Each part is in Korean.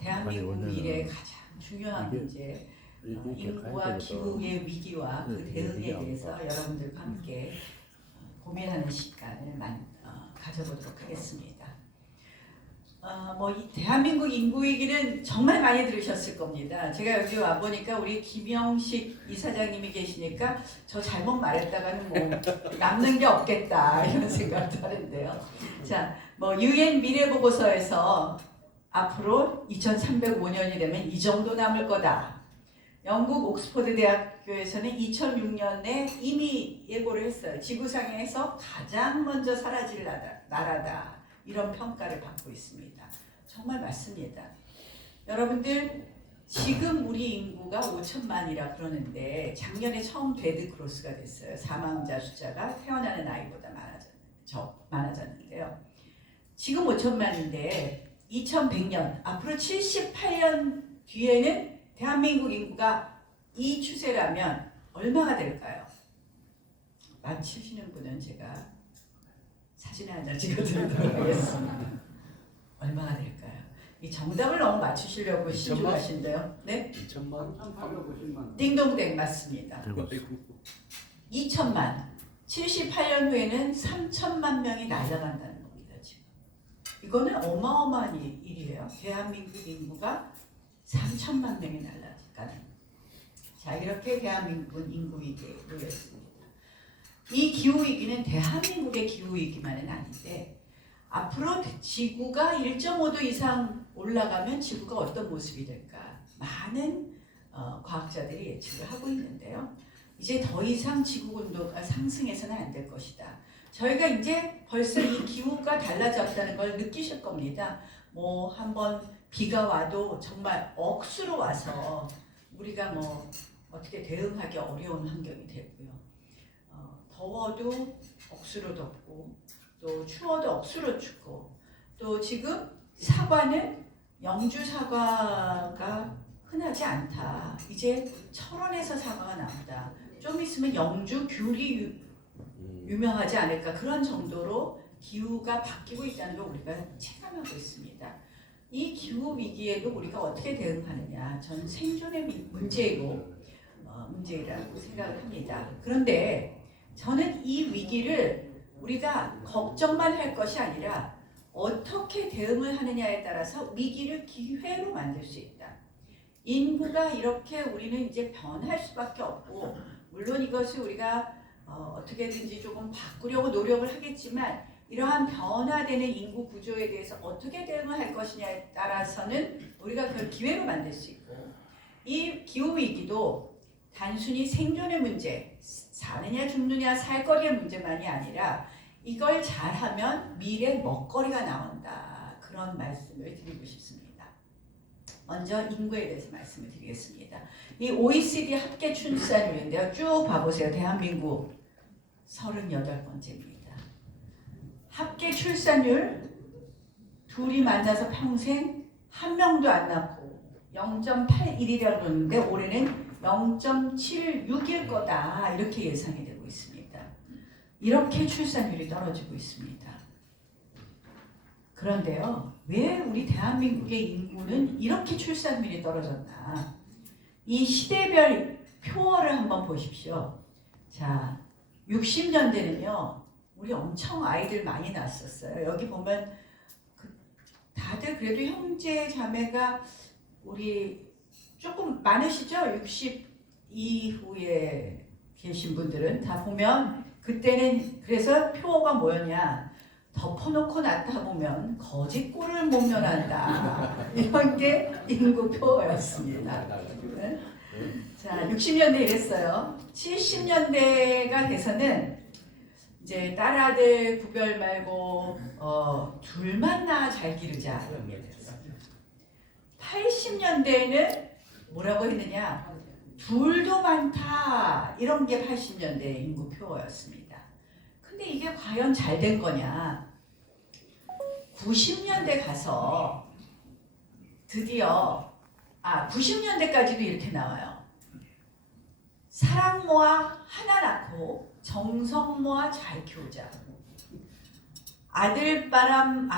대한민국 미래의 가장 중요한 문제, 인구와 기후의 위기와 그 대응에 대해서 여러분들과 함께 고민하는 시간을 가져보도록 하겠습니다. 이 대한민국 인구 위기는 정말 많이 들으셨을 겁니다. 제가 여기 와 보니까 우리 김영식 이사장님이 계시니까 저 잘못 말했다가는 남는 게 없겠다 이런 생각도 하는데요. 자, UN 미래 보고서에서 앞으로 2305년이 되면 이 정도 남을 거다. 영국 옥스퍼드 대학교에서는 2006년에 이미 예고를 했어요. 지구상에서 가장 먼저 사라질 나라다. 이런 평가를 받고 있습니다. 정말 맞습니다. 여러분들 지금 우리 인구가 5천만이라 그러는데 작년에 처음 데드 크로스가 됐어요. 사망자 숫자가 태어나는 아이보다 많아졌는데요. 지금 5천만인데 2100년 앞으로 78년 뒤에는 대한민국 인구가 이 추세라면 얼마가 될까요? 맞추시는 분은 제가 사진을 하나 찍어드리도록 하겠습니다. 얼마가 될까요? 이 정답을 너무 맞추시려고 신중하신데요. 네? 2천만? 850만. 띵동댕 맞습니다. 2천만. 78년 후에는 3천만 명이 날아간다는 겁니다. 지금. 이거는 어마어마한 일이에요. 대한민국 인구가 3천만 명이 날아가는. 자, 이렇게 대한민국은 인구 위기에 놓여 있습니다. 이 기후위기는 대한민국의 기후위기만은 아닌데 앞으로 지구가 1.5도 이상 올라가면 지구가 어떤 모습이 될까 많은 과학자들이 예측을 하고 있는데요. 이제 더 이상 지구 온도가 상승해서는 안 될 것이다. 저희가 이제 벌써 이 기후가 달라졌다는 걸 느끼실 겁니다. 한번 비가 와도 정말 억수로 와서 우리가 어떻게 대응하기 어려운 환경이 되고요. 더워도 억수로 덥고 또 추워도 억수로 춥고 또 지금 사과는 영주 사과가 흔하지 않다. 이제 철원에서 사과가 나온다. 좀 있으면 영주 귤이 유명하지 않을까 그런 정도로 기후가 바뀌고 있다는 걸 우리가 체감하고 있습니다. 이 기후 위기에도 우리가 어떻게 대응하느냐 저는 생존의 문제라고 생각을 합니다. 그런데 저는 이 위기를 우리가 걱정만 할 것이 아니라 어떻게 대응을 하느냐에 따라서 위기를 기회로 만들 수 있다. 인구가 이렇게 우리는 이제 변할 수밖에 없고 물론 이것을 우리가 어떻게든지 조금 바꾸려고 노력을 하겠지만 이러한 변화되는 인구 구조에 대해서 어떻게 대응을 할 것이냐에 따라서는 우리가 그걸 기회로 만들 수 있고 이 기후위기도 단순히 생존의 문제, 사느냐 죽느냐 살거리의 문제만이 아니라 이걸 잘하면 미래 먹거리가 나온다. 그런 말씀을 드리고 싶습니다. 먼저 인구에 대해서 말씀을 드리겠습니다. 이 OECD 합계 출산율인데요. 쭉 봐보세요. 대한민국 38번째입니다. 합계 출산율 둘이 만나서 평생 한 명도 안 낳고 0.81이라고 그러는데 올해는 0.76일 거다 이렇게 예상이 되고 있습니다. 이렇게 출산율이 떨어지고 있습니다. 그런데요, 왜 우리 대한민국의 인구는 이렇게 출산율이 떨어졌나? 이 시대별 표어를 한번 보십시오. 자, 60년대는요, 우리 엄청 아이들 많이 낳았었어요. 여기 보면 다들 그래도 형제 자매가 우리 조금 많으시죠? 60 이후에 계신 분들은 다 보면 그때는 그래서 표어가 뭐였냐 덮어놓고 낳다 보면 거짓골을 못 면한다 이런 게 인구 표어였습니다. 네? 자 60년대 이랬어요. 70년대가 돼서는 이제 딸아들 구별 말고 둘만 낳아 잘 기르자 이런 게 됐어요. 80년대에는 뭐라고 했느냐 둘도 많다 이런 게 80년대 인구 표어였습니다. 근데 이게 과연 잘 된 거냐 90년대 가서 드디어 90년대까지도 이렇게 나와요. 사랑 모아 하나 낳고 정성 모아 잘 키우자. 아들바람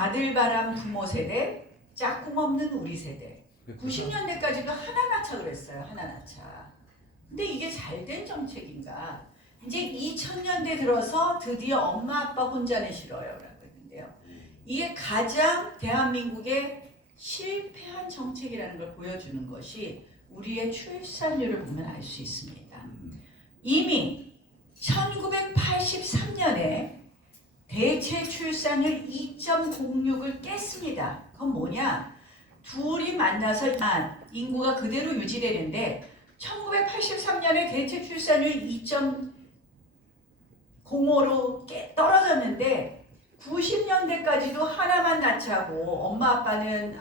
부모 세대 짝꿍 없는 우리 세대. 90년대까지도 하나 낳자 그랬어요. 하나 낳자. 근데 이게 잘된 정책인가? 이제 2000년대 들어서 드디어 엄마 아빠 혼자는 싫어요 라고 했는데요. 이게 가장 대한민국의 실패한 정책이라는 걸 보여주는 것이 우리의 출산율을 보면 알 수 있습니다. 이미 1983년에 대체 출산율 2.06을 깼습니다. 그건 뭐냐? 둘이 만나서 인구가 그대로 유지되는데 1983년에 대체 출산율 2.05로 떨어졌는데 90년대까지도 하나만 낳자고 엄마 아빠는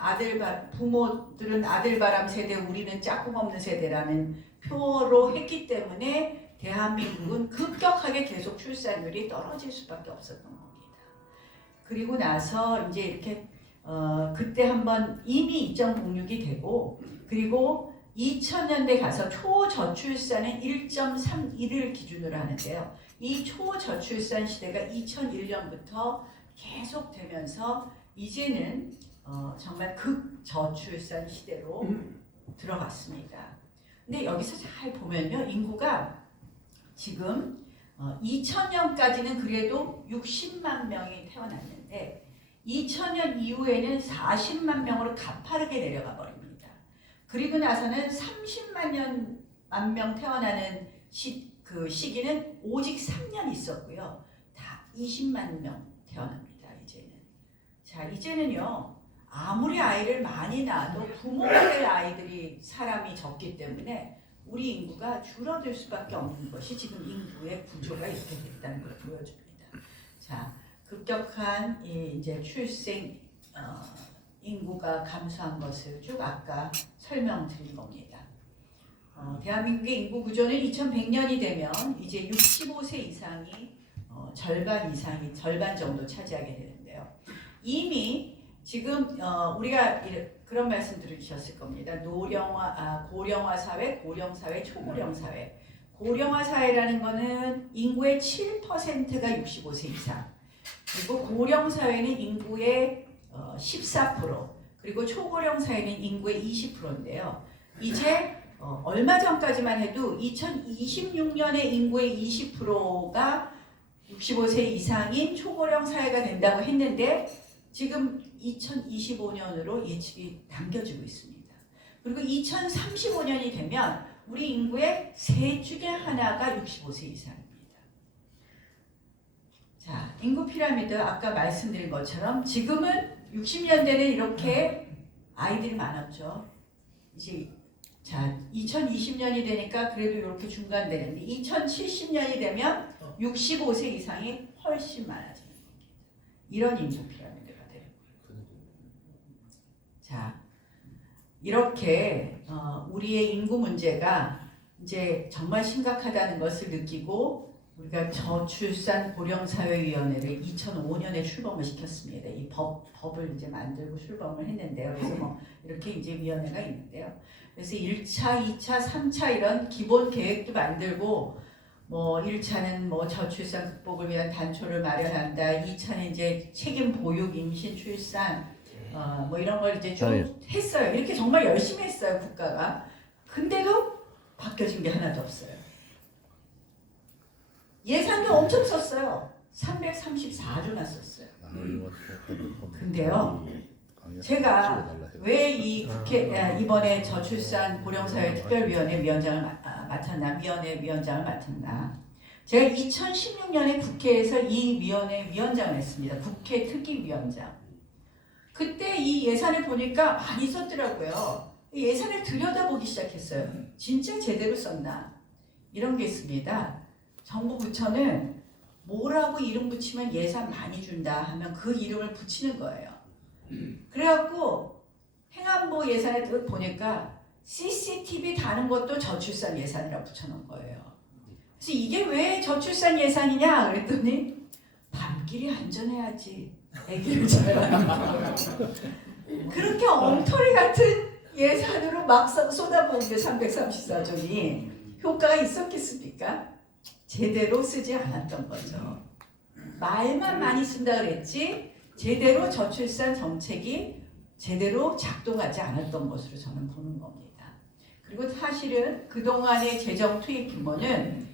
부모들은 아들바람 세대 우리는 짝꿍 없는 세대라는 표로 했기 때문에 대한민국은 급격하게 계속 출산율이 떨어질 수밖에 없었던 겁니다. 그리고 나서 이제 이렇게 그때 한번 이미 2.06이 되고 그리고 2000년대 가서 초저출산은 1.31을 기준으로 하는데요. 이 초저출산 시대가 2001년부터 계속되면서 이제는 정말 극저출산 시대로 들어갔습니다. 근데 여기서 잘 보면요. 인구가 지금 2000년까지는 그래도 60만 명이 태어났는데 2000년 이후에는 40만 명으로 가파르게 내려가 버립니다. 그리고 나서는 30만 명 태어나는 그 시기는 오직 3년 있었고요. 다 20만 명 태어납니다. 이제는. 자, 이제는요. 아무리 아이를 많이 낳아도 부모가 될 아이들이 사람이 적기 때문에 우리 인구가 줄어들 수밖에 없는 것이 지금 인구의 구조가 이렇게 됐다는 걸 보여줍니다. 자, 급격한 이제 출생 인구가 감소한 것을 쭉 아까 설명드린 겁니다. 대한민국의 인구 구조는 2100년이 되면 이제 65세 이상이 절반 정도 차지하게 되는데요. 이미 지금 우리가 그런 말씀 들으셨을 겁니다. 고령화 사회, 고령 사회, 초고령 사회. 고령화 사회라는 거는 인구의 7%가 65세 이상. 그리고 고령 사회는 인구의 14%. 그리고 초고령 사회는 인구의 20%인데요. 이제 얼마 전까지만 해도 2026년에 인구의 20%가 65세 이상인 초고령 사회가 된다고 했는데 지금 2025년으로 예측이 당겨지고 있습니다. 그리고 2035년이 되면 우리 인구의 3 중에 하나가 65세 이상입니다. 자, 인구 피라미드 아까 말씀드린 것처럼 지금은 60년대는 이렇게 아이들이 많았죠. 이제 자, 2020년이 되니까 그래도 이렇게 중간 되는데 2070년이 되면 65세 이상이 훨씬 많아지는 겁니다. 이런 인구 피라미드가 되는 거예요. 자, 이렇게 우리의 인구 문제가 이제 정말 심각하다는 것을 느끼고 우리가 저출산 고령사회위원회를 2005년에 출범을 시켰습니다. 이 법을 이제 만들고 출범을 했는데요. 그래서 뭐 이렇게 이제 위원회가 있는데요. 그래서 1차, 2차, 3차 이런 기본 계획도 만들고 뭐 1차는 뭐 저출산 극복을 위한 단초를 마련한다. 2차는 이제 책임 보육, 임신, 출산 뭐 이런 걸 이제 쭉 했어요. 이렇게 정말 열심히 했어요, 국가가. 근데도 바뀌어진 게 하나도 없어요. 예산도 엄청 썼어요. 334조나 썼어요. 근데요, 제가 왜 이 이번에 저출산 고령사회 특별위원회 위원장을 맡았나? 제가 2016년에 국회에서 이 위원회 위원장을 했습니다. 국회 특위위원장. 그때 이 예산을 보니까 많이 썼더라고요. 예산을 들여다보기 시작했어요. 진짜 제대로 썼나? 이런 게 있습니다. 정부 부처는 뭐라고 이름 붙이면 예산 많이 준다 하면 그 이름을 붙이는 거예요. 그래갖고 행안부 예산에 보니까 CCTV 다는 것도 저출산 예산이라고 붙여놓은 거예요. 그래서 이게 왜 저출산 예산이냐 그랬더니 밤길이 안전해야지 애기를 자라니까 그렇게 엉터리 같은 예산으로 막 쏟아부은 게 334조니 효과가 있었겠습니까? 제대로 쓰지 않았던 거죠. 말만 많이 쓴다 그랬지 제대로 저출산 정책이 제대로 작동하지 않았던 것으로 저는 보는 겁니다. 그리고 사실은 그동안의 재정 투입 규모는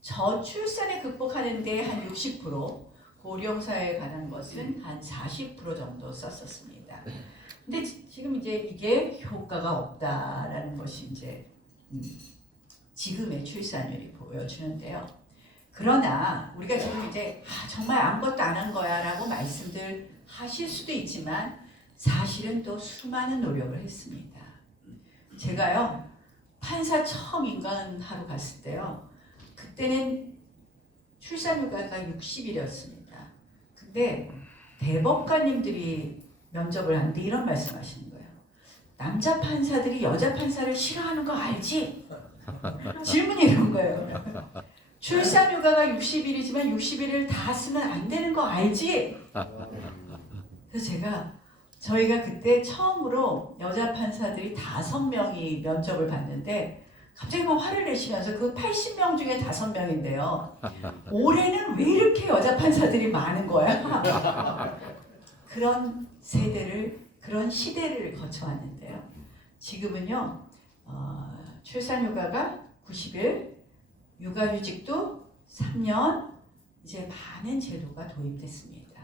저출산을 극복하는 데 한 60%, 고령사회에 관한 것은 한 40% 정도 썼었습니다. 근데 지금 이제 이게 효과가 없다라는 것이 이제 지금의 출산율이 보여주는데요. 그러나 우리가 지금 이제 정말 아무것도 안 한 거야라고 말씀들 하실 수도 있지만 사실은 또 수많은 노력을 했습니다. 제가요 판사 처음 인간하러 갔을 때요. 그때는 출산휴가가 60일이었습니다. 근데 대법관님들이 면접을 하는데 이런 말씀하시는 거예요. 남자 판사들이 여자 판사를 싫어하는 거 알지? 질문이 이런 거예요. 출산휴가가 60일이지만 60일을 다 쓰면 안 되는 거 알지? 그래서 저희가 그때 처음으로 여자 판사들이 5명이 면접을 봤는데 갑자기 막 화를 내시면서 그 80명 중에 5명인데요. 올해는 왜 이렇게 여자 판사들이 많은 거야? 그런 세대를, 그런 시대를 거쳐왔는데요. 지금은요, 출산휴가가 90일, 육아휴직도 3년, 이제 많은 제도가 도입됐습니다.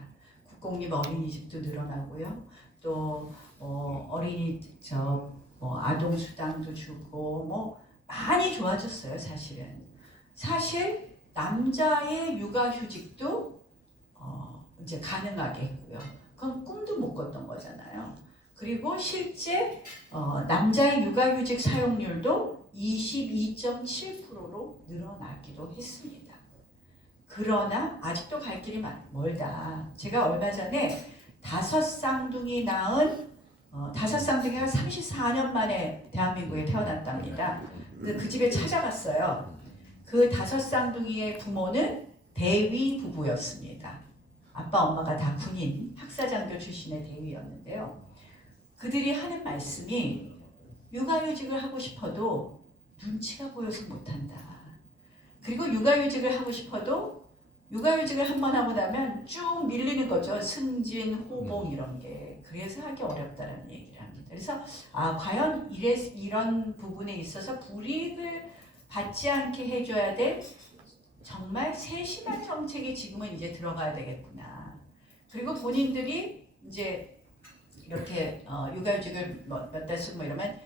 국공립 어린이집도 늘어나고요. 또 아동 수당도 주고 많이 좋아졌어요. 사실 남자의 육아휴직도 이제 가능하게 했고요. 그건 꿈도 못 꿨던 거잖아요. 그리고 실제 남자의 육아휴직 사용률도 22.7%로 늘어나기도 했습니다. 그러나 아직도 갈 길이 멀다. 제가 얼마 전에 5쌍둥이 낳은 5쌍둥이가 34년 만에 대한민국에 태어났답니다. 그 집에 찾아갔어요. 그 5쌍둥이의 부모는 대위 부부였습니다. 아빠 엄마가 다 군인 학사장교 출신의 대위였는데요. 그들이 하는 말씀이 육아휴직을 하고 싶어도 눈치가 보여서 못한다. 그리고 육아휴직을 하고 싶어도 육아휴직을 한 번 하고 나면 쭉 밀리는 거죠. 승진, 호봉 이런 게. 그래서 하기 어렵다는 얘기를 합니다. 그래서 과연 이런 부분에 있어서 불이익을 받지 않게 해줘야 될 정말 세심한 정책이 지금은 이제 들어가야 되겠구나. 그리고 본인들이 이제 이렇게 육아휴직을 몇 달 쓰고 이러면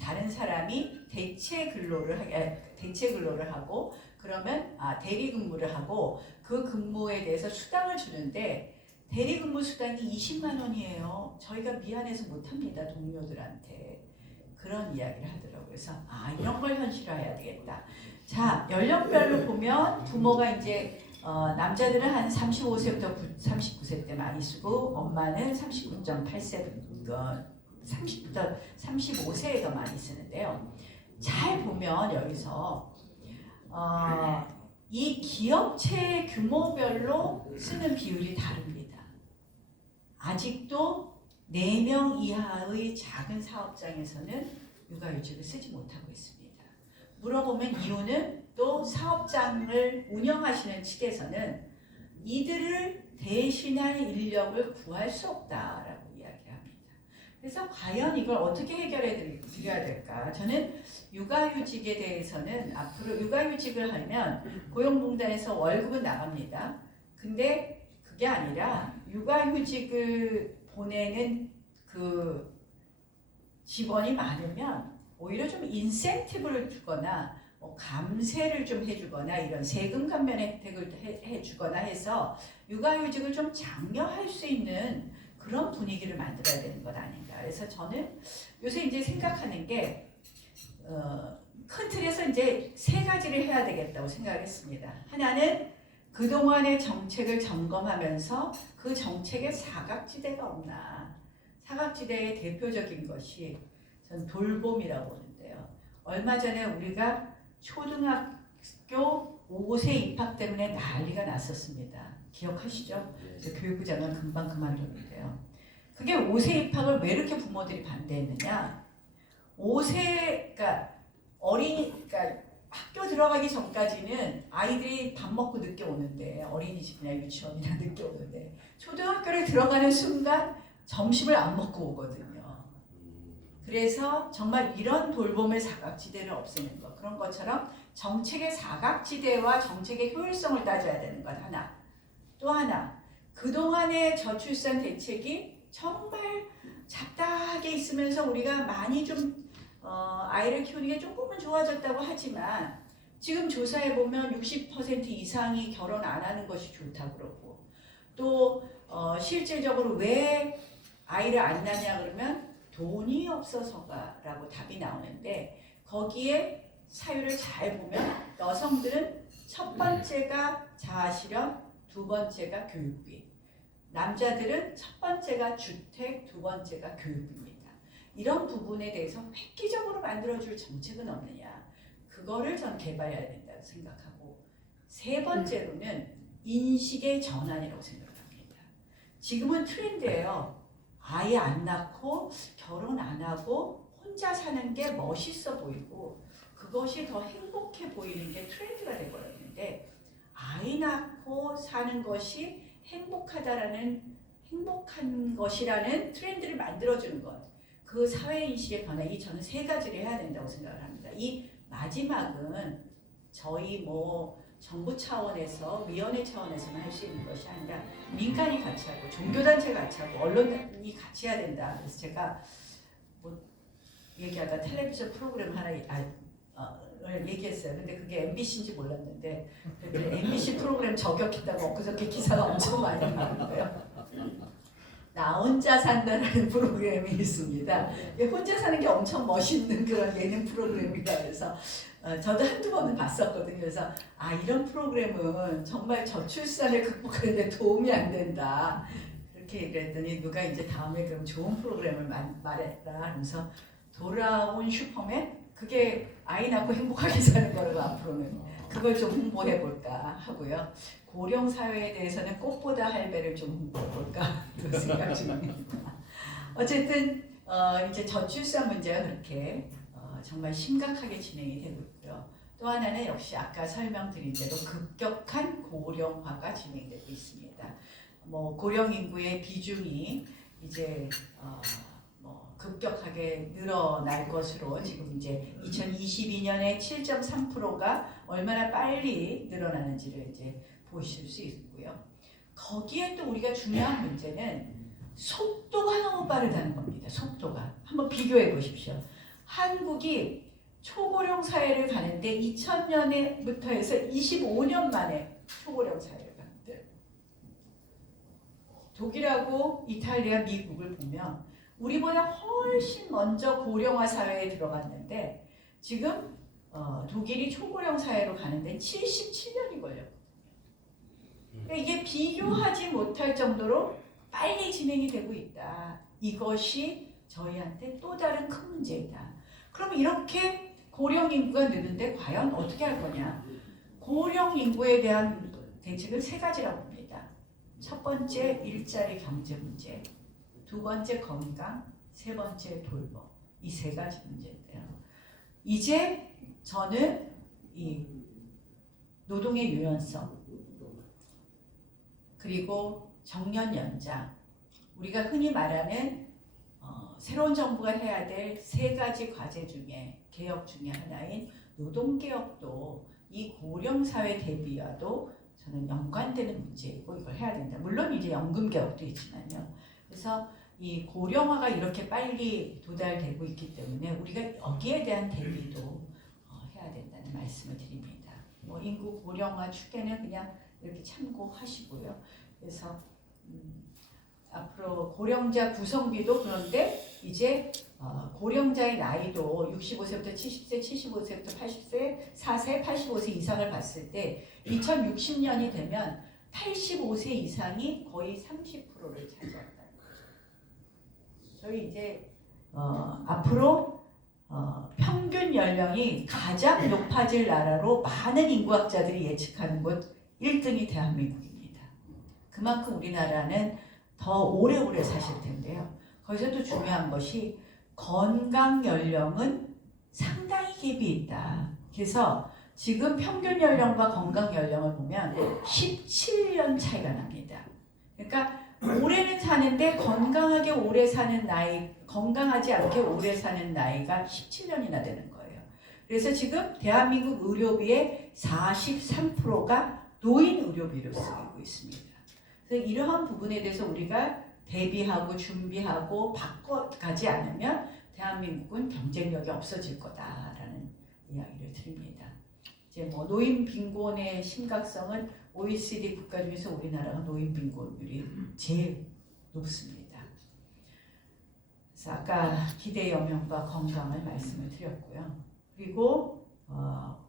다른 사람이 대체 근로를 하고 그러면 대리 근무를 하고 그 근무에 대해서 수당을 주는데 대리 근무 수당이 20만 원이에요. 저희가 미안해서 못합니다. 동료들한테. 그런 이야기를 하더라고요. 그래서 이런 걸 현실화해야 되겠다. 자, 연령별로 보면 부모가 이제 남자들은 한 35세부터 39세 때 많이 쓰고 엄마는 39.8세부터 30부터 35세에 더 많이 쓰는데요. 잘 보면 여기서 이 기업체 규모별로 쓰는 비율이 다릅니다. 아직도 4명 이하의 작은 사업장에서는 육아휴직을 쓰지 못하고 있습니다. 물어보면 이유는 또 사업장을 운영하시는 측에서는 이들을 대신할 인력을 구할 수 없다라고 이야기합니다. 그래서 과연 이걸 어떻게 해결해 드려야 될까? 저는 육아휴직에 대해서는 앞으로 육아휴직을 하면 고용공단에서 월급은 나갑니다. 근데 그게 아니라 육아휴직을 보내는 그 직원이 많으면 오히려 좀 인센티브를 주거나 감세를 좀 해주거나 이런 세금 감면 혜택을 해주거나 해서 육아휴직을 좀 장려할 수 있는 그런 분위기를 만들어야 되는 것 아닌가. 그래서 저는 요새 이제 생각하는 게 큰 틀에서 이제 3가지를 해야 되겠다고 생각을 했습니다. 하나는 그동안의 정책을 점검하면서 그 정책에 사각지대가 없나. 사각지대의 대표적인 것이 전 돌봄이라고 보는데요. 얼마 전에 우리가 초등학교 5세 입학 때문에 난리가 났었습니다. 기억하시죠? 교육부 장관 금방 그만뒀는데요. 그게 5세 입학을 왜 이렇게 부모들이 반대했느냐? 5세, 그러니까 학교 들어가기 전까지는 아이들이 밥 먹고 늦게 오는데 어린이집이나 유치원이나 늦게 오는데 초등학교를 들어가는 순간 점심을 안 먹고 오거든요. 그래서 정말 이런 돌봄의 사각지대를 없애는 것, 그런 것처럼 정책의 사각지대와 정책의 효율성을 따져야 되는 것 하나. 또 하나, 그동안의 저출산 대책이 정말 잡다하게 있으면서 우리가 많이 좀 아이를 키우는 게 조금은 좋아졌다고 하지만 지금 조사해 보면 60% 이상이 결혼 안 하는 것이 좋다고 그러고, 또 실질적으로 왜 아이를 안 낳냐 그러면 돈이 없어서가라고 답이 나오는데, 거기에 사유를 잘 보면 여성들은 첫 번째가 자아실현, 두 번째가 교육비, 남자들은 첫 번째가 주택, 두 번째가 교육비입니다. 이런 부분에 대해서 획기적으로 만들어줄 정책은 없느냐, 그거를 전 개발해야 된다고 생각하고, 세 번째로는 인식의 전환이라고 생각합니다. 지금은 트렌드예요. 아이 안 낳고 결혼 안 하고 혼자 사는 게 멋있어 보이고 그것이 더 행복해 보이는 게 트렌드가 되버렸는데, 아이 낳고 사는 것이 행복한 것이라는 트렌드를 만들어주는 것, 그 사회인식의 변화, 이 저는 세 가지를 해야 된다고 생각을 합니다. 이 마지막은 저희 정부 차원에서, 위원회 차원에서만 할 수 있는 것이 아니라 민간이 같이 하고 종교단체 같이 하고 언론이 같이 해야 된다. 그래서 제가 얘기하다 텔레비전 프로그램 하나 얘기했어요. 근데 그게 MBC인지 몰랐는데 MBC 프로그램 저격했다고 엊그저께 기사가 엄청 많이 나왔고요. 나 혼자 산다라는 프로그램이 있습니다. 혼자 사는 게 엄청 멋있는 그런 예능 프로그램이라 해서 저도 한두 번은 봤었거든요. 그래서 이런 프로그램은 정말 저출산을 극복하는 데 도움이 안 된다. 그렇게 얘기했더니 누가 이제 다음에 그럼 좋은 프로그램을 말해라 하면서, 돌아온 슈퍼맨? 그게 아이 낳고 행복하게 사는 거라고 앞으로는 그걸 좀 홍보해 볼까 하고요. 고령 사회에 대해서는 꽃보다 할배를 좀 홍보해 볼까 그런 생각 중입니다. 어쨌든 이제 저출산 문제가 그렇게 정말 심각하게 진행이 되고 있고요. 또 하나는 역시 아까 설명드린 대로 급격한 고령화가 진행되고 있습니다. 고령 인구의 비중이 이제 급격하게 늘어날 것으로, 지금 이제 2022년에 7.3%가 얼마나 빨리 늘어나는지를 이제 보실 수 있고요. 거기에 또 우리가 중요한 문제는 속도가 너무 빠르다는 겁니다. 속도가. 한번 비교해 보십시오. 한국이 초고령 사회를 가는데 2000년부터 해서 25년 만에 초고령 사회를 가는데, 독일하고 이탈리아, 미국을 보면 우리보다 훨씬 먼저 고령화 사회에 들어갔는데, 지금 독일이 초고령 사회로 가는데 77년이 걸렸거든요. 그러니까 이게 비교하지 못할 정도로 빨리 진행이 되고 있다. 이것이 저희한테 또 다른 큰 문제이다. 그럼 이렇게 고령 인구가 느는데 과연 어떻게 할 거냐? 고령 인구에 대한 대책은 세 가지라고 봅니다. 첫 번째, 일자리 경제 문제. 두 번째, 건강. 세 번째, 돌봄. 이 세 가지 문제인데요. 이제 저는 이 노동의 유연성, 그리고 정년 연장, 우리가 흔히 말하는 새로운 정부가 해야 될 세 가지 과제 중에, 개혁 중에 하나인 노동개혁도 이 고령사회 대비와도 저는 연관되는 문제이고 이걸 해야 된다. 물론 이제 연금개혁도 있지만요. 그래서 이 고령화가 이렇게 빨리 도달되고 있기 때문에 우리가 여기에 대한 대비도 해야 된다는 말씀을 드립니다. 인구 고령화 추계는 그냥 이렇게 참고하시고요. 그래서 앞으로 고령자 구성비도, 그런데 이제 고령자의 나이도 65세부터 70세, 75세부터 80세, 4세, 85세 이상을 봤을 때 2060년이 되면 85세 이상이 거의 30%를 차지한다는 거죠. 저희 이제 앞으로 평균 연령이 가장 높아질 나라로 많은 인구학자들이 예측하는 곳 1등이 대한민국입니다. 그만큼 우리나라는 더 오래오래 사실 텐데요. 거기서 또 중요한 것이 건강 연령은 상당히 갭이 있다. 그래서 지금 평균 연령과 건강 연령을 보면 17년 차이가 납니다. 그러니까 오래는 사는데 건강하게 오래 사는 나이, 건강하지 않게 오래 사는 나이가 17년이나 되는 거예요. 그래서 지금 대한민국 의료비의 43%가 노인 의료비로 쓰이고 있습니다. 그래서 이러한 부분에 대해서 우리가 대비하고 준비하고 바꿔가지 않으면 대한민국은 경쟁력이 없어질 거다라는 이야기를 드립니다. 이제 뭐 노인 빈곤의 심각성은 OECD 국가 중에서 우리나라가 노인 빈곤율이 제일 높습니다. 그래서 아까 기대 영양과 건강을 말씀을 드렸고요. 그리고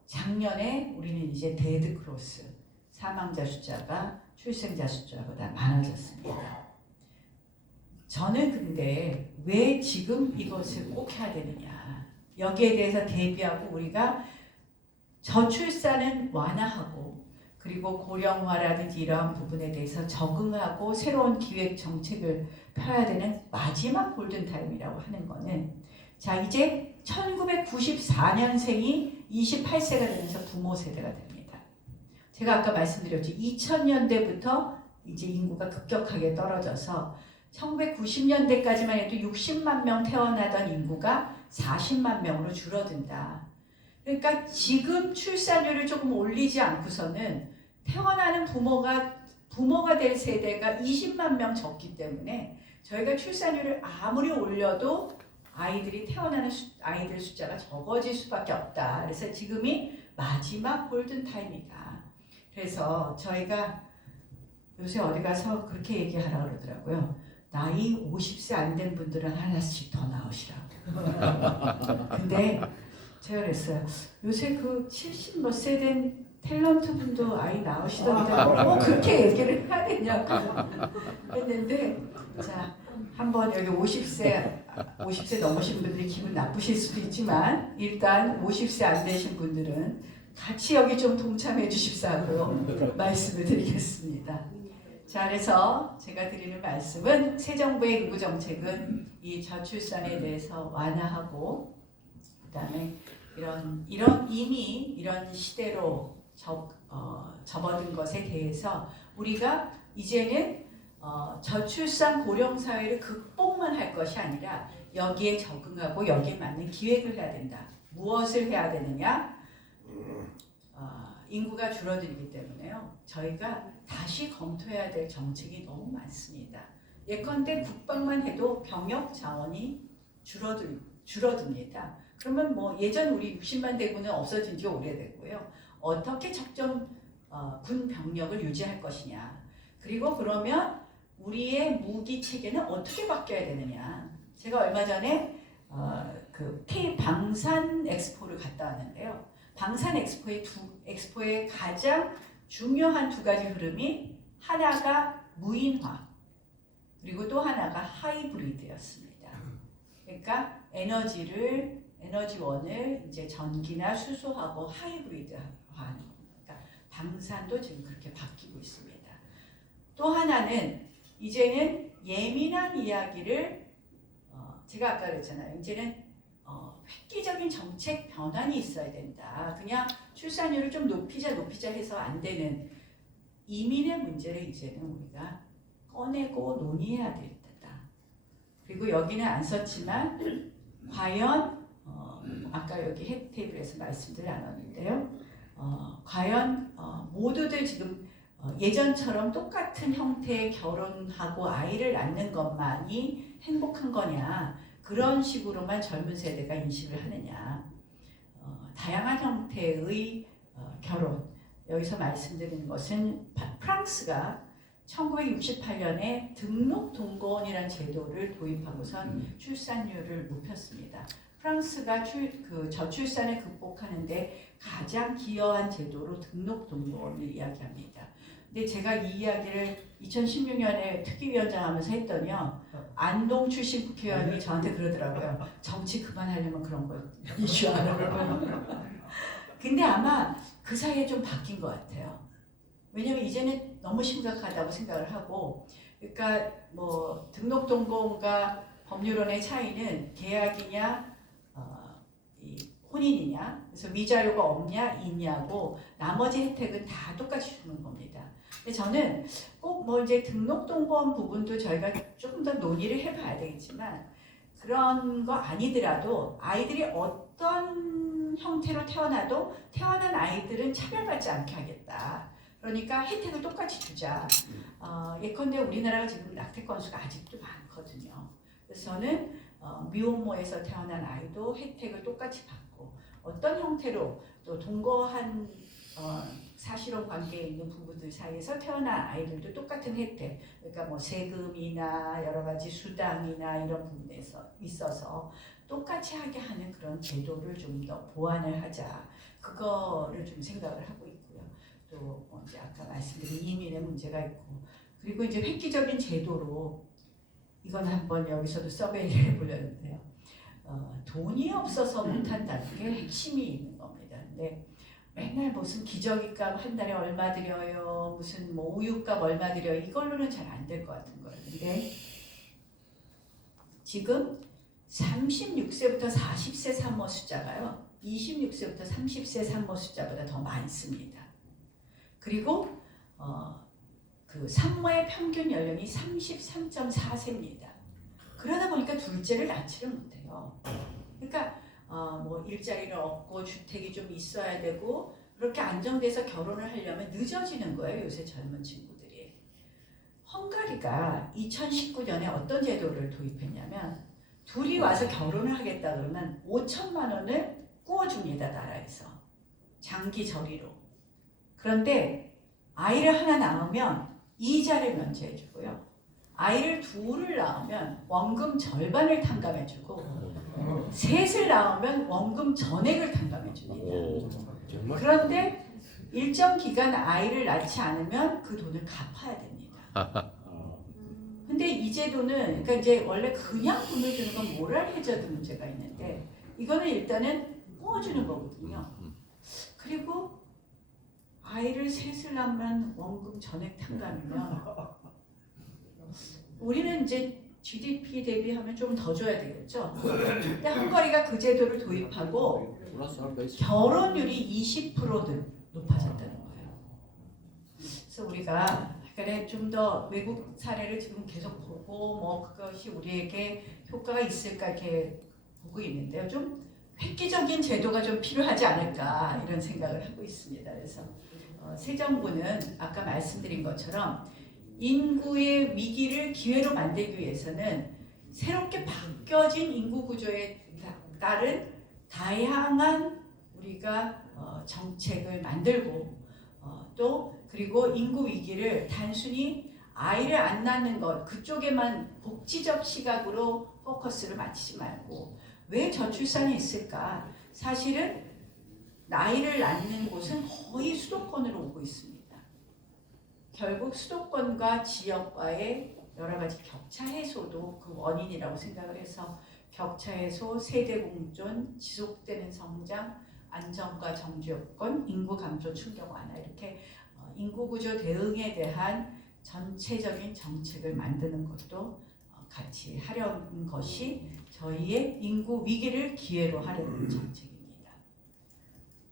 작년에 우리는 이제 데드 크로스, 사망자 숫자가 출생자 숫자보다 많아졌습니다. 저는 근데 왜 지금 이것을 꼭 해야 되느냐, 여기에 대해서 대비하고 우리가 저출산은 완화하고 그리고 고령화라든지 이러한 부분에 대해서 적응하고 새로운 기획 정책을 펴야 되는 마지막 골든타임이라고 하는 거는, 자 이제 1994년생이 28세가 되면서 부모 세대가 됩니다. 제가 아까 말씀드렸죠. 2000년대부터 이제 인구가 급격하게 떨어져서 1990년대까지만 해도 60만 명 태어나던 인구가 40만 명으로 줄어든다. 그러니까 지금 출산율을 조금 올리지 않고서는 태어나는 부모가 될 세대가 20만 명 적기 때문에 저희가 출산율을 아무리 올려도 아이들 숫자가 적어질 수밖에 없다. 그래서 지금이 마지막 골든타임이다. 그래서 저희가 요새 어디 가서 그렇게 얘기하라 그러더라고요. 나이 50세 안 된 분들은 하나씩 더 낳으시라고. 근데 제가 그랬어요. 요새 그 70 몇 세 된 탤런트 분도 아이 낳으시던데 뭐 그렇게 얘기를 해야 되냐고 했는데, 자 한번 여기 50세 넘으신 분들이 기분 나쁘실 수도 있지만 일단 50세 안 되신 분들은 같이 여기 좀 동참해 주십사고 말씀을 드리겠습니다. 자, 그래서 제가 드리는 말씀은 새 정부의 인구 정책은 이 저출산에 대해서 완화하고, 그다음에 이미 이런 시대로 접어든 것에 대해서 우리가 이제는 저출산 고령 사회를 극복만 할 것이 아니라 여기에 적응하고 여기에 맞는 기획을 해야 된다. 무엇을 해야 되느냐? 인구가 줄어들기 때문에요. 저희가 다시 검토해야 될 정책이 너무 많습니다. 예컨대 국방만 해도 병역 자원이 줄어듭니다. 그러면 뭐 예전 우리 60만 대군은 없어진 지 오래됐고요. 어떻게 적정 군 병력을 유지할 것이냐. 그리고 그러면 우리의 무기 체계는 어떻게 바뀌어야 되느냐. 제가 얼마 전에 그 K 방산 엑스포를 갔다 왔는데요. 방산 엑스포의 가장 중요한 두 가지 흐름이 하나가 무인화, 그리고 또 하나가 하이브리드였습니다. 그러니까 에너지원을 이제 전기나 수소하고 하이브리드화하는 겁니다. 방산도 지금 그렇게 바뀌고 있습니다. 또 하나는 이제는 예민한 이야기를 제가 아까 그랬잖아요. 이제는 획기적인 정책 변환이 있어야 된다. 그냥 출산율을 좀 높이자 해서 안 되는 이민의 문제를 이제는 우리가 꺼내고 논의해야 되겠다. 그리고 여기는 안 썼지만 과연 아까 여기 테이블에서 말씀들 나눴는데요. 과연 모두들 지금 예전처럼 똑같은 형태의 결혼하고 아이를 낳는 것만이 행복한 거냐, 그런 식으로만 젊은 세대가 인식을 하느냐. 다양한 형태의 결혼, 여기서 말씀드리는 것은 프랑스가 1968년에 등록동거원이라는 제도를 도입하고선 출산율을 높였습니다. 프랑스가 저출산을 극복하는데 가장 기여한 제도로 등록동거원을 이야기합니다. 근데 제가 이 이야기를 2016년에 특위위원장 하면서 했더니요, 안동 출신 국회의원이 저한테 그러더라고요. 정치 그만하려면 그런 거 이슈하라고. 근데 아마 그 사이에 좀 바뀐 것 같아요. 왜냐면 이제는 너무 심각하다고 생각을 하고, 그러니까 뭐 등록동거원과 법률원의 차이는 계약이냐 혼인이냐, 그래서 위자료가 없냐 있냐고, 나머지 혜택은 다 똑같이 주는 겁니다. 근데 저는 꼭 뭐 이제 등록동보험 부분도 저희가 조금 더 논의를 해봐야 되겠지만 그런 거 아니더라도 아이들이 어떤 형태로 태어나도 태어난 아이들은 차별받지 않게 하겠다. 그러니까 혜택을 똑같이 주자. 예컨대 우리나라가 지금 낙태 건수가 아직도 많거든요. 그래서 저는 미혼모에서 태어난 아이도 혜택을 똑같이 받고 어떤 형태로 또 동거한 사실혼 관계에 있는 부부들 사이에서 태어난 아이들도 똑같은 혜택, 그러니까 뭐 세금이나 여러 가지 수당이나 이런 부분에서 있어서 똑같이 하게 하는 그런 제도를 좀 더 보완을 하자. 그거를 좀 생각을 하고 있고요. 또 이제 아까 말씀드린 이민의 문제가 있고, 그리고 이제 획기적인 제도로 이건 한번 여기서도 서베이를 해보려는데요. 돈이 없어서 못한다는 게 핵심이 있는 겁니다. 근데 맨날 무슨 기저귀값 한 달에 얼마 들여요, 무슨 뭐 우유값 얼마 들여요, 이걸로는 잘 안 될 것 같은 거예요. 근데 지금 36세부터 40세 산모 숫자가요, 26세부터 30세 산모 숫자보다 더 많습니다. 그리고 그 산모의 평균 연령이 33.4세입니다. 그러다 보니까 둘째를 낳지를 못해요. 그러니까 뭐 일자리를 얻고 주택이 좀 있어야 되고 그렇게 안정돼서 결혼을 하려면 늦어지는 거예요, 요새 젊은 친구들이. 헝가리가 2019년에 어떤 제도를 도입했냐면 둘이 와서 결혼을 하겠다 그러면 5천만 원을 구워줍니다, 나라에서. 장기 저리로. 그런데 아이를 하나 낳으면 이자를 면제해주고요. 아이를 둘을 낳으면 원금 절반을 탕감해주고 셋을 낳으면 원금 전액을 탕감해줍니다. 그런데 일정 기간 아이를 낳지 않으면 그 돈을 갚아야 됩니다. 근데 이 제도는 그러니까 이제 원래 그냥 돈을 주는 건 모랄 해저드 문제가 있는데 이거는 일단은 구워주는 거거든요. 그리고 아이를 셋을 낳으면 원금 전액 탕감이면 우리는 이제 GDP 대비하면 좀 더 줘야 되겠죠. 근데 헝가리가 그 제도를 도입하고 결혼율이 20% 높아졌다는 거예요. 그래서 우리가 그래 좀 더 외국 사례를 지금 계속 보고 뭐 그것이 우리에게 효과가 있을까 이렇게 보고 있는데요. 좀 획기적인 제도가 좀 필요하지 않을까 이런 생각을 하고 있습니다. 그래서 새 정부는 아까 말씀드린 것처럼 인구의 위기를 기회로 만들기 위해서는 새롭게 바뀌어진 인구 구조에 따른 다양한 우리가 정책을 만들고 또 그리고 인구 위기를 단순히 아이를 안 낳는 것 그쪽에만 복지적 시각으로 포커스를 맞추지 말고 왜 저출산이 있을까? 사실은 나이를 낳는 곳은 거의 수도권으로 오고 있습니다. 결국 수도권과 지역과의 여러 가지 격차 해소도 그 원인이라고 생각을 해서 격차 해소, 세대 공존, 지속되는 성장, 안정과 정주 여건, 인구 감소 충격 완화 이렇게 인구 구조 대응에 대한 전체적인 정책을 만드는 것도 같이 하려는 것이 저희의 인구 위기를 기회로 하려는 정책입니다.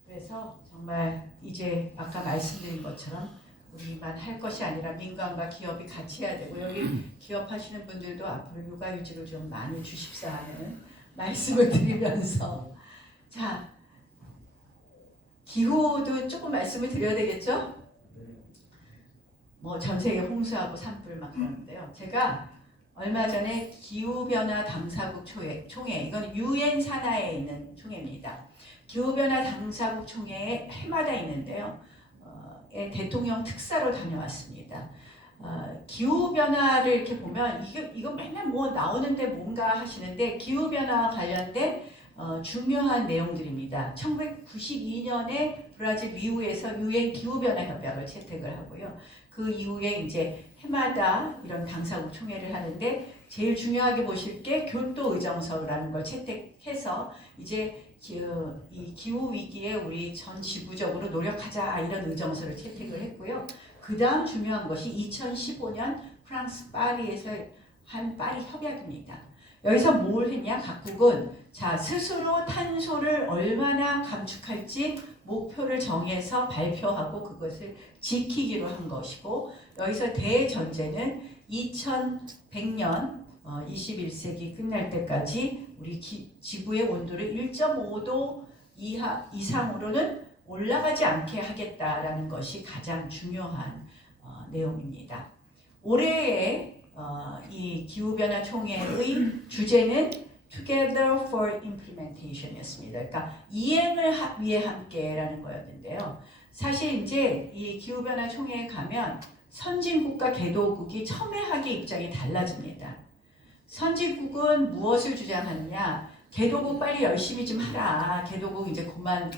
그래서 정말 이제 아까 말씀드린 것처럼 우리만 할 것이 아니라 민간과 기업이 같이 해야 되고 여기 기업하시는 분들도 앞으로 육아휴직을 좀 많이 주십사 하는 말씀을 드리면서 자 기후도 조금 말씀을 드려야 되겠죠? 뭐 전 세계 홍수하고 산불 막 그러는데요. 제가 얼마 전에 기후변화 당사국 총회 이건 UN 산하에 있는 총회입니다. 기후변화 당사국 총회에 해마다 있는데요. 대통령 특사로 다녀왔습니다. 기후변화를 이렇게 보면 이거 맨날 뭐 나오는데 뭔가 하시는데 기후변화와 관련된 중요한 내용들입니다. 1992년에 브라질 리우에서 UN 기후변화 협약을 채택을 하고요. 그 이후에 이제 해마다 이런 당사국 총회를 하는데 제일 중요하게 보실 게 교토 의정서라는 걸 채택해서 이제 이 기후 위기에 우리 전 지구적으로 노력하자 이런 의정서를 채택을 했고요. 그 다음 중요한 것이 2015년 프랑스 파리에서 한 파리 협약입니다. 여기서 뭘 했냐? 각국은 자 스스로 탄소를 얼마나 감축할지 목표를 정해서 발표하고 그것을 지키기로 한 것이고, 여기서 대전제는 2100년 21세기 끝날 때까지 우리 지구의 온도를 1.5도 이상으로는 올라가지 않게 하겠다라는 것이 가장 중요한 내용입니다. 올해의 이 기후변화 총회의 주제는 Together for Implementation이었습니다. 그러니까 이행을 위해 함께라는 거였는데요. 사실 이제 이 기후변화 총회에 가면 선진국과 개도국이 첨예하게 입장이 달라집니다. 선진국은 무엇을 주장하느냐? 개도국 빨리 열심히 좀 하라. 개도국 이제 그만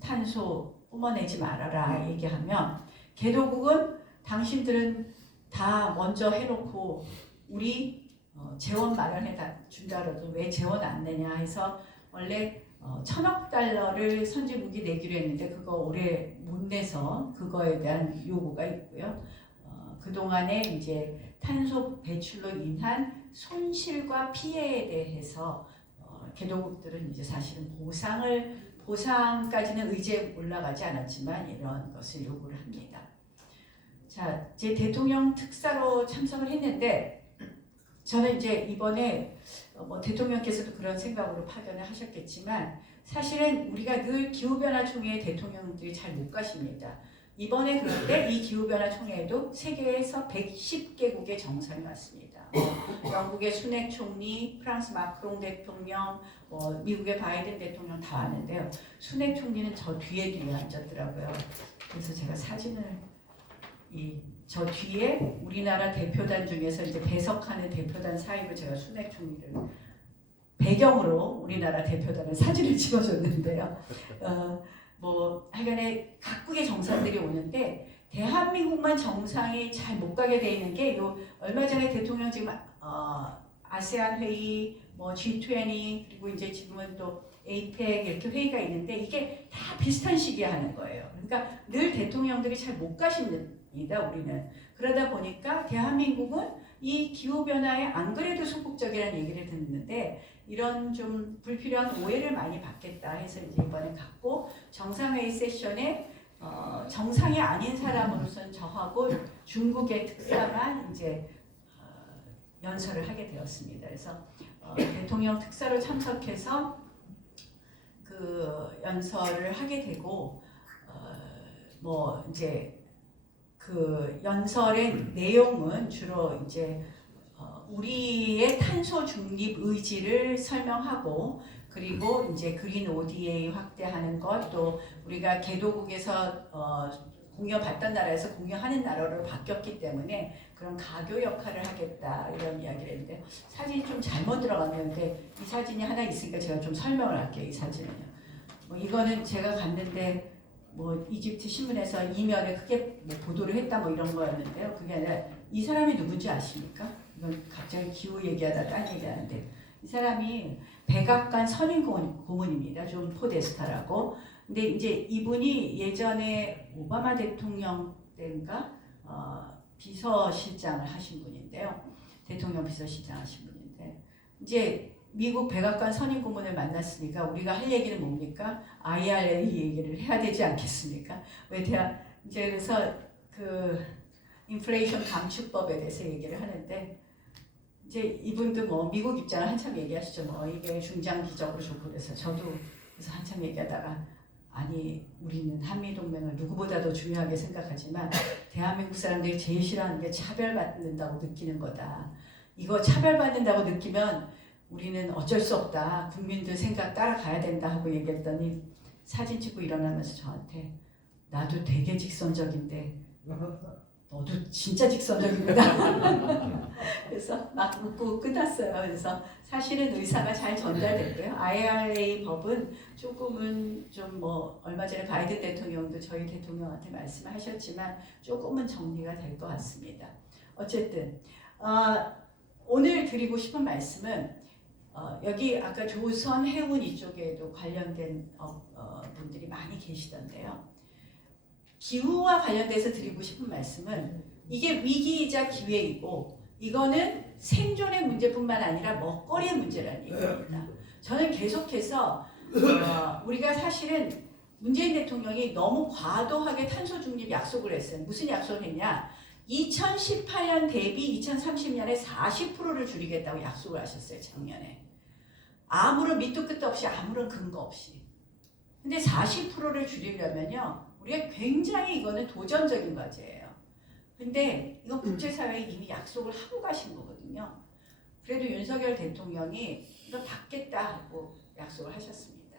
탄소 뿜어내지 말아라 얘기하면, 개도국은 당신들은 다 먼저 해놓고 우리 재원 마련해 준다라도 왜 재원 안 내냐 해서 원래 1,000억 달러를 선진국이 내기로 했는데 그거 올해 못 내서 그거에 대한 요구가 있고요. 그동안에 이제 탄소 배출로 인한 손실과 피해에 대해서 개도국들은 이제 사실은 보상까지는 의제에 올라가지 않았지만 이런 것을 요구를 합니다. 자, 제 대통령 특사로 참석을 했는데 저는 이제 이번에 대통령께서도 그런 생각으로 파견을 하셨겠지만 사실은 우리가 늘 기후변화 총회에 대통령들이 잘 못 가십니다. 이번에 그런데 이 기후변화 총회에도 세계에서 110개국의 정상이 왔습니다. 영국의 수넥 총리, 프랑스 마크롱 대통령, 미국의 바이든 대통령 다 왔는데요. 수넥 총리는 저 뒤에 앉았더라고요. 그래서 제가 사진을 저 뒤에 우리나라 대표단 중에서 이제 배석하는 대표단 사이로 제가 수넥 총리를 배경으로 우리나라 대표단을 사진을 찍어줬는데요. 하여간에 각국의 정상들이 오는데 대한민국만 정상이 잘 못 가게 돼 있는 게 얼마 전에 대통령 지금 아세안 회의, G20 그리고 이제 지금은 또 APEC 이렇게 회의가 있는데 이게 다 비슷한 시기에 하는 거예요. 그러니까 늘 대통령들이 잘 못 가십니다. 우리는 그러다 보니까 대한민국은 이 기후 변화에 안 그래도 소극적이라는 얘기를 듣는데 이런 좀 불필요한 오해를 많이 받겠다 해서 이제 이번에 갔고, 정상회의 세션에 정상이 아닌 사람으로서는 저하고 중국의 특사만 이제 연설을 하게 되었습니다. 그래서 대통령 특사로 참석해서 그 연설을 하게 되고 이제 그 연설의 내용은 주로 이제 우리의 탄소 중립 의지를 설명하고, 그리고 이제 그린 ODA 확대하는 것, 또 우리가 개도국에서 공여받던 나라에서 공여하는 나라로 바뀌었기 때문에 그런 가교 역할을 하겠다 이런 이야기를 했는데 사진이 좀 잘못 들어갔는데 이 사진이 하나 있으니까 제가 좀 설명을 할게요. 이 사진은요. 이거는 제가 갔는데 이집트 신문에서 이면에 크게 보도를 했다 이런 거였는데요. 그게 아니라 이 사람이 누군지 아십니까? 이건 갑자기 기후 얘기하다 딴 얘기하는데 이 사람이 백악관 선임 고문입니다. 존 포데스타라고. 근데 이제 이분이 예전에 오바마 대통령 때인가 비서실장을 하신 분인데요. 대통령 비서실장 하신 분인데 이제 미국 백악관 선임 고문을 만났으니까 우리가 할 얘기는 뭡니까? IRA 얘기를 해야 되지 않겠습니까? 이제 그래서 그 인플레이션 감축법에 대해서 얘기를 하는데 이제 이분도 미국 입장을 한참 얘기하시죠. 이게 중장기적으로 좋고 그래서 저도 그래서 한참 얘기하다가 아니 우리는 한미동맹을 누구보다 더 중요하게 생각하지만 대한민국 사람들이 제일 싫어하는 게 차별받는다고 느끼는 거다. 이거 차별받는다고 느끼면 우리는 어쩔 수 없다. 국민들 생각 따라가야 된다 하고 얘기했더니 사진 찍고 일어나면서 저한테 나도 되게 직선적인데 너도 진짜 직선적입니다. 그래서 막 웃고 끝났어요. 그래서 사실은 의사가 잘 전달됐고요. IRA 법은 조금은 좀 얼마 전에 바이든 대통령도 저희 대통령한테 말씀하셨지만 조금은 정리가 될 것 같습니다. 어쨌든 오늘 드리고 싶은 말씀은 여기 아까 조선 해운 이쪽에도 관련된 분들이 많이 계시던데요. 기후와 관련돼서 드리고 싶은 말씀은 이게 위기이자 기회이고 이거는 생존의 문제뿐만 아니라 먹거리의 문제라는 얘기입니다. 저는 계속해서 우리가 사실은 문재인 대통령이 너무 과도하게 탄소 중립 약속을 했어요. 무슨 약속을 했냐? 2018년 대비 2030년에 40%를 줄이겠다고 약속을 하셨어요. 작년에. 아무런 밑도 끝도 없이 아무런 근거 없이. 근데 40%를 줄이려면요. 우리가 굉장히 이거는 도전적인 과제예요. 근데 이건 국제사회에 이미 약속을 하고 가신 거거든요. 그래도 윤석열 대통령이 이거 받겠다 하고 약속을 하셨습니다.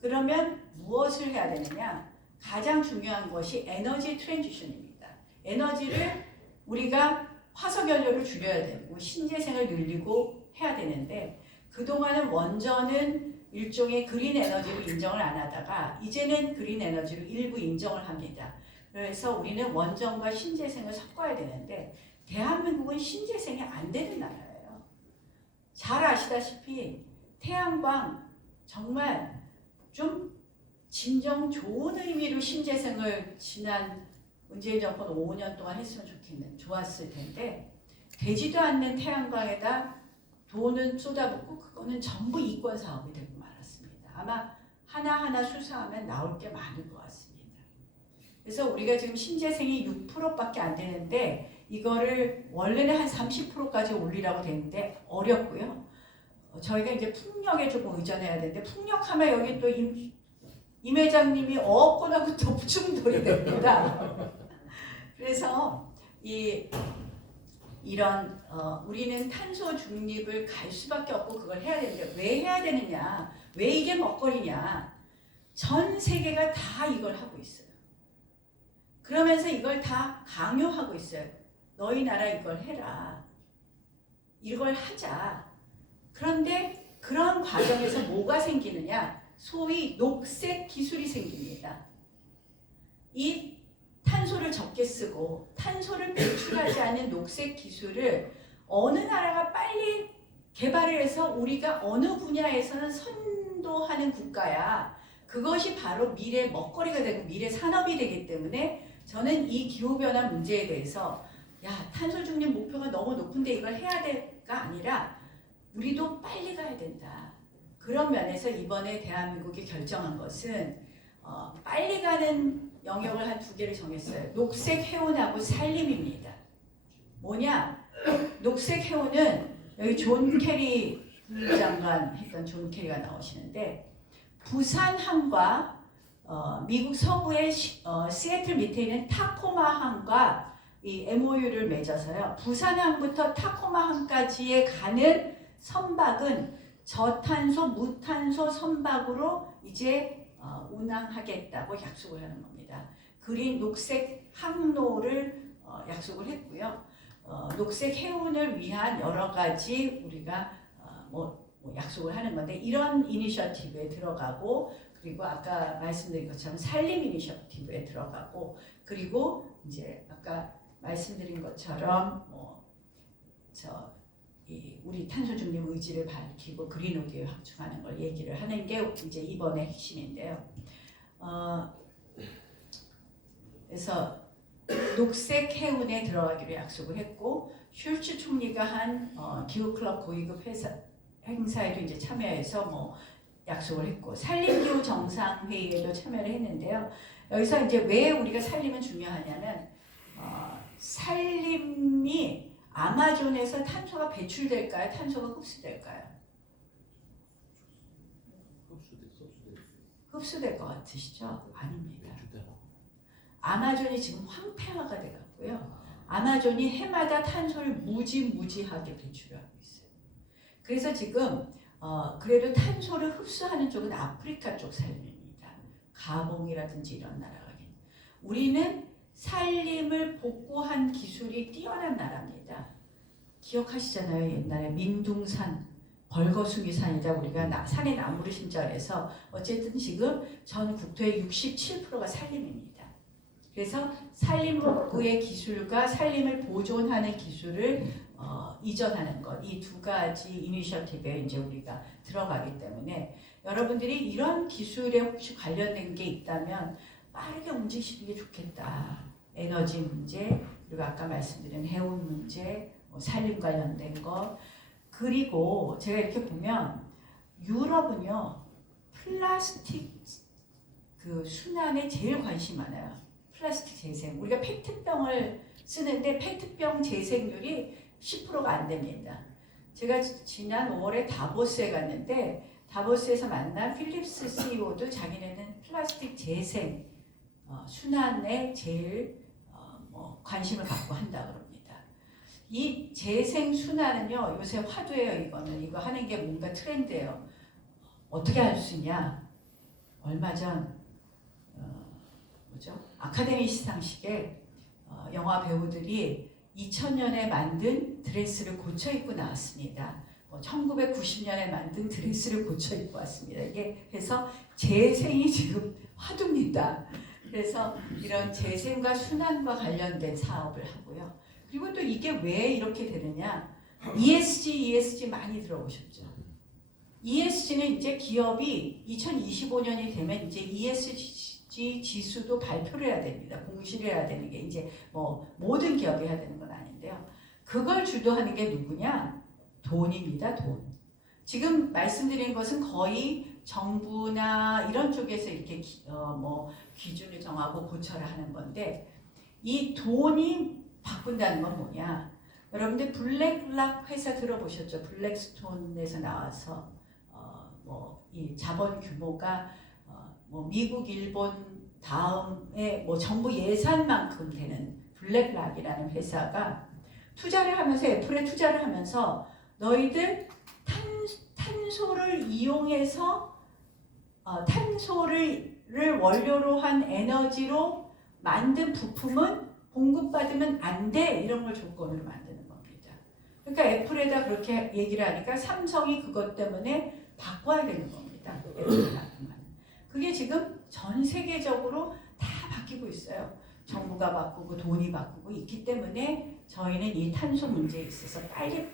그러면 무엇을 해야 되느냐? 가장 중요한 것이 에너지 트랜지션입니다. 에너지를 우리가 화석연료를 줄여야 되고 신재생을 늘리고 해야 되는데 그동안은 원전은 일종의 그린 에너지로 인정을 안 하다가 이제는 그린 에너지로 일부 인정을 합니다. 그래서 우리는 원전과 신재생을 섞어야 되는데 대한민국은 신재생이 안 되는 나라예요. 잘 아시다시피 태양광 정말 좀 진정 좋은 의미로 신재생을 지난 문재인 정권 5년 동안 했으면 좋았을 텐데 되지도 않는 태양광에다 돈은 쏟아붓고 그거는 전부 이권 사업이 되고 말았습니다. 아마 하나하나 수사하면 나올 게 많을 것 같습니다. 그래서 우리가 지금 신재생이 6%밖에 안 되는데 이거를 원래는 한 30%까지 올리라고 되는데 어렵고요. 저희가 이제 풍력에 조금 의존해야 되는데 풍력하면 여기 또 임 회장님이 어업권하고 또 충돌이 됩니다. 그래서 이런 우리는 탄소 중립을 갈 수밖에 없고 그걸 해야 되는데 왜 해야 되느냐? 왜 이게 먹거리냐? 전 세계가 다 이걸 하고 있어요. 그러면서 이걸 다 강요하고 있어요. 너희 나라 이걸 해라. 이걸 하자. 그런데 그런 과정에서 뭐가 생기느냐? 소위 녹색 기술이 생깁니다. 이 탄소를 적게 쓰고 탄소를 배출하지 않는 녹색 기술을 어느 나라가 빨리 개발을 해서 우리가 어느 분야에서는 선도하는 국가야. 그것이 바로 미래 먹거리가 되고 미래 산업이 되기 때문에 저는 이 기후변화 문제에 대해서 야 탄소 중립 목표가 너무 높은데 이걸 해야 될까 아니라 우리도 빨리 가야 된다. 그런 면에서 이번에 대한민국이 결정한 것은 빨리 가는 영역을 한 두 개를 정했어요. 녹색 해운하고 산림입니다. 뭐냐? 녹색 해운은 여기 존 케리 국무장관 했던 존 케리가 나오시는데 부산항과 미국 서부의 시애틀 밑에 있는 타코마항과 이 MOU를 맺어서요. 부산항부터 타코마항까지에 가는 선박은 저탄소, 무탄소 선박으로 이제 운항하겠다고 약속을 하는 겁니다. 그린 녹색 항로를 약속을 했고요. 녹색 해운을 위한 여러 가지 우리가 약속을 하는 건데 이런 이니셔티브에 들어가고 그리고 아까 말씀드린 것처럼 산림 이니셔티브에 들어가고 그리고 이제 아까 말씀드린 것처럼 우리 탄소 중립 의지를 밝히고 그린 오디오에 확충하는 걸 얘기를 하는 게 이제 이번의 핵심인데요. 그래서 녹색 해운에 들어가기로 약속을 했고 슐츠 총리가 한 기후 클럽 고위급 행사에도 이제 참여해서 약속을 했고 산림기후 정상회의에도 참여를 했는데요. 여기서 이제 왜 우리가 산림은 중요하냐면 산림이 아마존에서 탄소가 배출될까요? 탄소가 흡수될까요? 흡수될 것 같으시죠? 아닙니다. 아마존이 지금 황폐화가 돼갖고요. 아마존이 해마다 탄소를 무지무지하게 배출하고 있어요. 그래서 지금 그래도 탄소를 흡수하는 쪽은 아프리카 쪽 산림입니다. 가봉이라든지 이런 나라가. 우리는 산림을 복구한 기술이 뛰어난 나라입니다. 기억하시잖아요. 옛날에 민둥산, 벌거숭이산이다 우리가 산에 나무를 심자 해서 어쨌든 지금 전 국토의 67%가 산림입니다. 그래서 산림 복구의 기술과 산림을 보존하는 기술을 이전하는 것, 이 두 가지 이니셔티브에 이제 우리가 들어가기 때문에 여러분들이 이런 기술에 혹시 관련된 게 있다면 빠르게 움직이시는 게 좋겠다. 에너지 문제, 그리고 아까 말씀드린 해운 문제, 뭐 산림 관련된 것. 그리고 제가 이렇게 보면 유럽은요 플라스틱 그 순환에 제일 관심 많아요. 플라스틱 재생. 우리가 페트병을 쓰는데 페트병 재생률이 10%가 안 됩니다. 제가 지난 5월에 다보스에 갔는데 다보스에서 만난 필립스 CEO도 자기네는 플라스틱 재생 순환에 제일 관심을 갖고 한다 그럽니다. 이 재생 순환은요 요새 화두예요. 이거 하는 게 뭔가 트렌드예요. 어떻게 할 수 있냐? 얼마 전 아카데미 시상식에 영화 배우들이 2000년에 만든 드레스를 고쳐 입고 나왔습니다. 1990년에 만든 드레스를 고쳐 입고 왔습니다. 이게 해서 재생이 지금 화두입니다. 그래서 이런 재생과 순환과 관련된 사업을 하고요. 그리고 또 이게 왜 이렇게 되느냐? ESG 많이 들어보셨죠? ESG는 이제 기업이 2025년이 되면 이제 ESG 지수도 발표를 해야 됩니다. 공시를 해야 되는 게 이제 모든 기업이 해야 되는 건 아닌데요. 그걸 주도하는 게 누구냐? 돈입니다. 돈. 지금 말씀드린 것은 거의 정부나 이런 쪽에서 이렇게 기준을 정하고 고쳐라 하는 건데 이 돈이 바꾼다는 건 뭐냐? 여러분들 블랙락 회사 들어보셨죠? 블랙스톤에서 나와서 이 자본 규모가 미국, 일본 다음에 정부 예산만큼 되는 블랙락이라는 회사가 투자를 하면서 애플에 투자를 하면서 너희들 탄소를 이용해서 탄소를 원료로 한 에너지로 만든 부품은 공급받으면 안 돼 이런 걸 조건으로 만드는 겁니다. 그러니까 애플에다 그렇게 얘기를 하니까 삼성이 그것 때문에 바꿔야 되는 겁니다. 그게 지금 전 세계적으로 다 바뀌고 있어요. 정부가 바꾸고 돈이 바꾸고 있기 때문에 저희는 이 탄소 문제에 있어서 빨리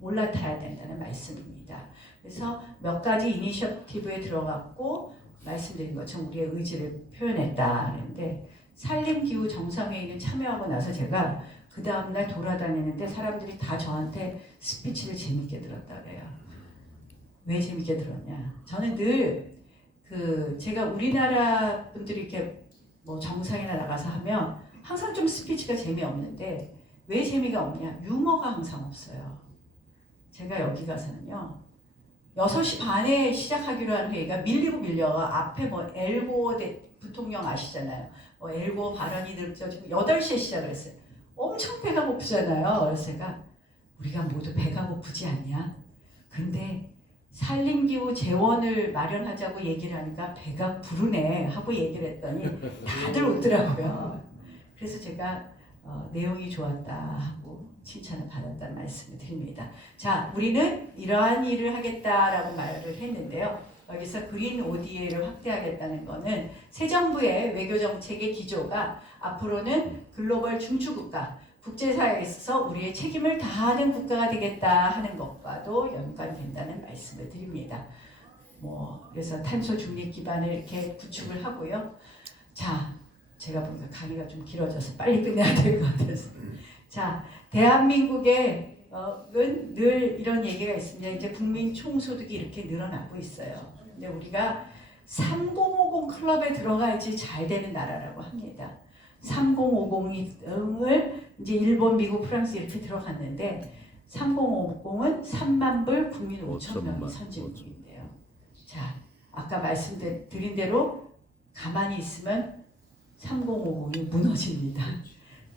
올라타야 된다는 말씀입니다. 그래서 몇 가지 이니셔티브에 들어갔고 말씀드린 것처럼 우리의 의지를 표현했다 하는데 산림기후 정상회의는 참여하고 나서 제가 그 다음날 돌아다니는데 사람들이 다 저한테 스피치를 재밌게 들었다 그래요. 왜 재밌게 들었냐? 저는 늘 제가 우리나라 분들이 이렇게 정상이나 나가서 하면 항상 좀 스피치가 재미없는데 왜 재미가 없냐? 유머가 항상 없어요. 제가 여기 가서는요 6시 반에 시작하기로 한 회의가 밀려가 앞에 엘고 부통령 아시잖아요. 엘고 발언이 늦어지고 8시에 시작을 했어요. 엄청 배가 고프잖아요. 그래서 제가 우리가 모두 배가 고프지 않냐? 근데 산림기후 재원을 마련하자고 얘기를 하니까 배가 부르네 하고 얘기를 했더니 다들 웃더라고요. 그래서 제가 내용이 좋았다 하고 칭찬을 받았다는 말씀을 드립니다. 자, 우리는 이러한 일을 하겠다라고 말을 했는데요. 여기서 그린 ODA를 확대하겠다는 것은 새 정부의 외교정책의 기조가 앞으로는 글로벌 중추국가, 국제사회에 있어서 우리의 책임을 다하는 국가가 되겠다 하는 것과도 연관된다는 말씀을 드립니다. 그래서 탄소 중립 기반을 이렇게 구축을 하고요. 자, 제가 보니까 강의가 좀 길어져서 빨리 끝내야 될 것 같아서. 자, 대한민국의 늘 이런 얘기가 있습니다. 이제 국민 총소득이 이렇게 늘어나고 있어요. 근데 우리가 3050 클럽에 들어가야지 잘 되는 나라라고 합니다. 3050을 이제 일본, 미국, 프랑스 이렇게 들어갔는데 3050은 3만 불 국민 5천 명이 선진국인데요. 자, 아까 말씀드린 대로 가만히 있으면 3050이 무너집니다.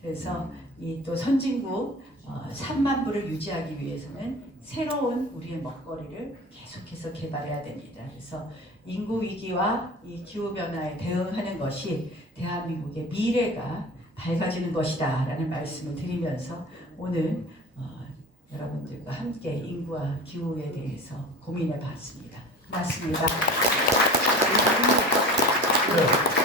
그래서 이 또 선진국 3만 불을 유지하기 위해서는 새로운 우리의 먹거리를 계속해서 개발해야 됩니다. 그래서 인구 위기와 이 기후 변화에 대응하는 것이 대한민국의 미래가 밝아지는 것이다 라는 말씀을 드리면서 오늘 여러분들과 함께 인구와 기후에 대해서 고민해 봤습니다. 고맙습니다. 네.